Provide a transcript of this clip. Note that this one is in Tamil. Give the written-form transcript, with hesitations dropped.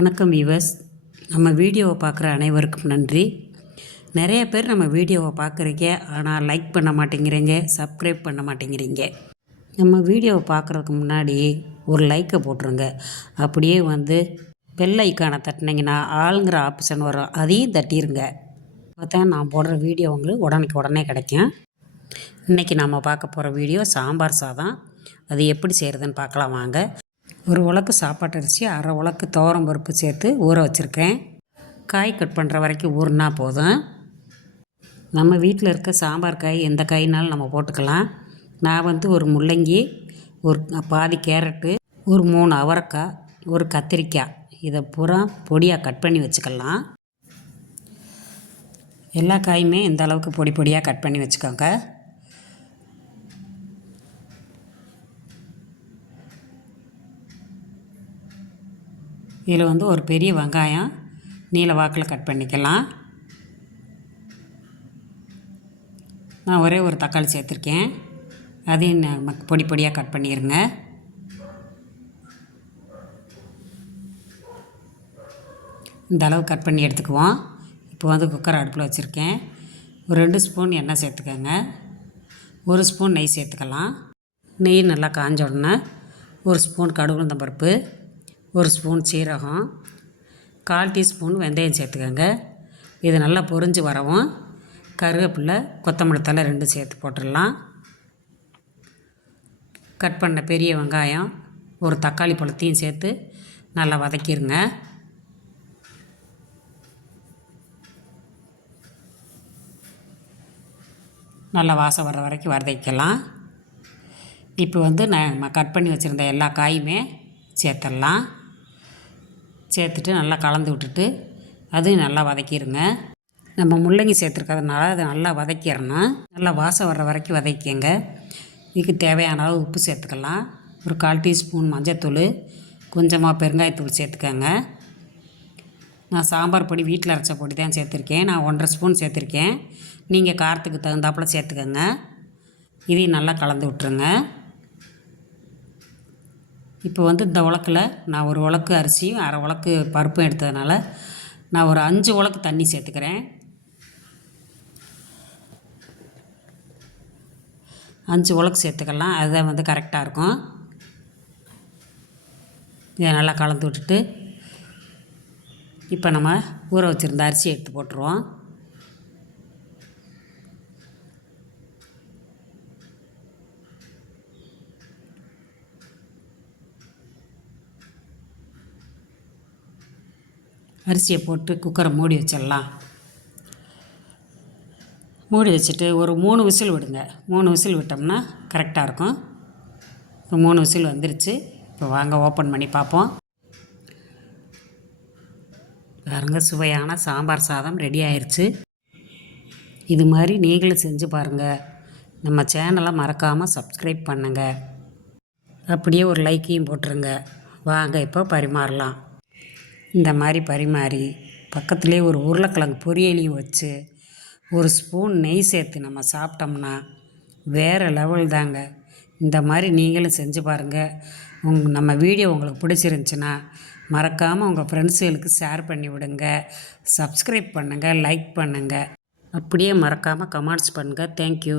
வணக்கம் வியூவர்ஸ். நம்ம வீடியோவை பார்க்குற அனைவருக்கும் நன்றி. நிறைய பேர் நம்ம வீடியோவை பார்க்குறீங்க, ஆனால் லைக் பண்ண மாட்டேங்கிறீங்க, சப்ஸ்கிரைப் பண்ண மாட்டேங்கிறீங்க. நம்ம வீடியோவை பார்க்குறதுக்கு முன்னாடி ஒரு லைக்கை போட்டுருங்க. அப்படியே பெல் ஐக்கானை தட்டினீங்கன்னா ஆளுங்கிற ஆப்ஷன் வரும், அதையும் தட்டிடுங்க. அப்போ தான் நான் போடுற வீடியோ உங்களுக்கு உடனே கிடைக்கும். இன்றைக்கி நாம் பார்க்க போகிற வீடியோ சாம்பார் சாதம். அது எப்படி செய்கிறதுன்னு பார்க்கலாம் வாங்க. ஒரு உலக்கு சாப்பாட்டு அரிசி, அரை உலக்கு துவரம் பருப்பு சேர்த்து ஊற வச்சுருக்கேன். காய் கட் பண்ணுற வரைக்கும் ஊறினா போதும். நம்ம வீட்டில் இருக்க சாம்பார் காய் எந்த காய்னாலும் நம்ம போட்டுக்கலாம். நான் ஒரு முள்ளங்கி, ஒரு பாதி கேரட்டு, ஒரு 3 அவரைக்காய், ஒரு கத்திரிக்காய், இதை பூரா பொடியாக கட் பண்ணி வச்சுக்கலாம். எல்லா காயுமே இந்த அளவுக்கு பொடி பொடியாக கட் பண்ணி வச்சுக்கோங்க. இதில் ஒரு பெரிய வெங்காயம் நீல வாக்கில் கட் பண்ணிக்கலாம். நான் ஒரே ஒரு தக்காளி சேர்த்துருக்கேன், அதையும் பொடி பொடியாக கட் பண்ணிடுங்க. இந்த அளவு கட் பண்ணி எடுத்துக்குவோம். இப்போ குக்கர் அடுப்பில் வச்சுருக்கேன். ஒரு 2 ஸ்பூன் எண்ணெய் சேர்த்துக்கோங்க. 1 ஸ்பூன் நெய் சேர்த்துக்கலாம். நெய் நல்லா காஞ்ச உடனே 1 ஸ்பூன் கடுகு உளுந்தம் பருப்பு, 1 ஸ்பூன் சீரகம், 1/4 டீஸ்பூன் வெந்தயம் சேர்த்துக்கோங்க. இது நல்லா பொரிஞ்சு வரவும் கருவேப்பிலை, கொத்தமல்லி தழை 2 சேர்த்து போட்டுடலாம். கட் பண்ண பெரிய வெங்காயம், ஒரு தக்காளி பழத்தையும் சேர்த்து நல்லா வதக்கிடுங்க. நல்லா வாசம் வர்ற வரைக்கும் வதக்கலாம். இப்போ நான் கட் பண்ணி வச்சுருந்த எல்லா காயுமே சேர்த்துடலாம். சேர்த்துட்டு நல்லா கலந்து விட்டுட்டு அதையும் நல்லா வதக்கிடுங்க. நம்ம முள்ளங்கி சேர்த்துருக்கிறதுனால அதை நல்லா வதக்கிடணும். நல்லா வாசம் வர்ற வரைக்கும் வதக்கிங்க. இதுக்கு தேவையான அளவு உப்பு சேர்த்துக்கலாம். ஒரு 1/4 டீஸ்பூன் மஞ்சத்தூள், கொஞ்சமாக பெருங்காயத்தூள் சேர்த்துக்கோங்க. நான் சாம்பார் பொடி வீட்டில் அரைச்ச பொடி தான் சேர்த்துருக்கேன். நான் 1/2 ஸ்பூன் சேர்த்துருக்கேன். நீங்கள் காரத்துக்கு தகுந்தாப்பில் சேர்த்துக்கோங்க. இதையும் நல்லா கலந்து விட்டுருங்க. இப்போ இந்த உலக்கில் நான் ஒரு உலக்கு அரிசியும் அரை உலக்கு பருப்பும் எடுத்ததுனால நான் ஒரு 5 உலக்கு தண்ணி சேர்த்துக்கிறேன். 5 உலக்கு சேர்த்துக்கலாம். அதுதான் கரெக்டாக இருக்கும். இதை நல்லா கலந்து விட்டுட்டு இப்போ நம்ம ஊற வச்சுருந்த அரிசி எடுத்து போட்டுருவோம். அரிசியை போட்டு குக்கரை மூடி வச்சிடலாம். மூடி வச்சுட்டு ஒரு 3 விசில் விடுங்க. 3 விசில் விட்டோம்னா கரெக்டாக இருக்கும். இப்போ 3 விசில் வந்துருச்சு. இப்போ வாங்க ஓப்பன் பண்ணி பார்ப்போம். பாருங்க, சுவையான சாம்பார் சாதம் ரெடி ஆயிடுச்சு. இது மாதிரி நீங்களும் செஞ்சு பாருங்கள். நம்ம சேனலை மறக்காமல் சப்ஸ்கிரைப் பண்ணுங்கள். அப்படியே ஒரு லைக்கையும் போட்டுருங்க. வாங்க இப்போ பரிமாறலாம். இந்த மாதிரி பரிமாறி பக்கத்துலேயே ஒரு உருளைக்கிழங்கு பொரியலையும் வச்சு 1 ஸ்பூன் நெய் சேர்த்து நம்ம சாப்பிட்டோம்னா வேறு லெவல் தாங்க. இந்த மாதிரி நீங்களும் செஞ்சு பாருங்கள். நம்ம வீடியோ உங்களுக்கு பிடிச்சிருந்துச்சின்னா மறக்காமல் உங்கள் ஃப்ரெண்ட்ஸுகளுக்கு ஷேர் பண்ணி விடுங்க. சப்ஸ்கிரைப் பண்ணுங்கள், லைக் பண்ணுங்கள். அப்படியே மறக்காமல் கமெண்ட்ஸ் பண்ணுங்கள். தேங்க்யூ.